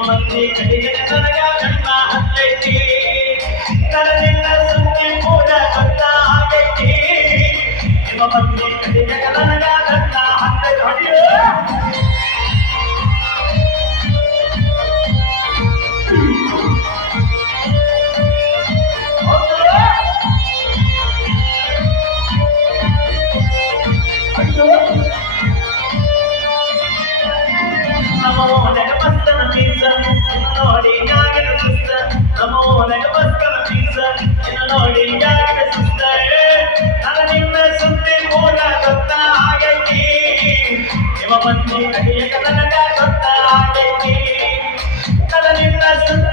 ಮಂದಿ ಕಡೆಗೆ ನನಗ ಕಣ್ಣ ಹತ್ತೈತಿ ನನ್ನ ಸುದ್ದಿ ಕೂಡ ಗೊತ್ತ ಆಗೈತಿ ನಿಮ್ಮ ಮಂದಿ ಕಡೆಗೆ ನನಗ ಕಣ್ಣ ಹತ್ತೈತಿ ನಮೋ ನೆಗಮಸ್ತನ ಪೀಸ ನೋಡಿ ಯಾಗಿನ ಸುಸ್ತ ನಮೋ ನೆಗಮಸ್ತನ ಪೀಸ ನೋಡಿ ಯಾಗಿನ ಸುಸ್ತ ನನ್ನ ನಿನ್ನ ಸುದ್ದಿ ಕೂಡ ಗೊತ್ತ ಆಗೈತಿ ನಿಮ್ಮ ಮಂದಿ ಕಡೆಯ ನನಗ ಗೊತ್ತ ಆಗೈತಿ ನನ್ನ ನಿನ್ನ ಸುದ್ದಿ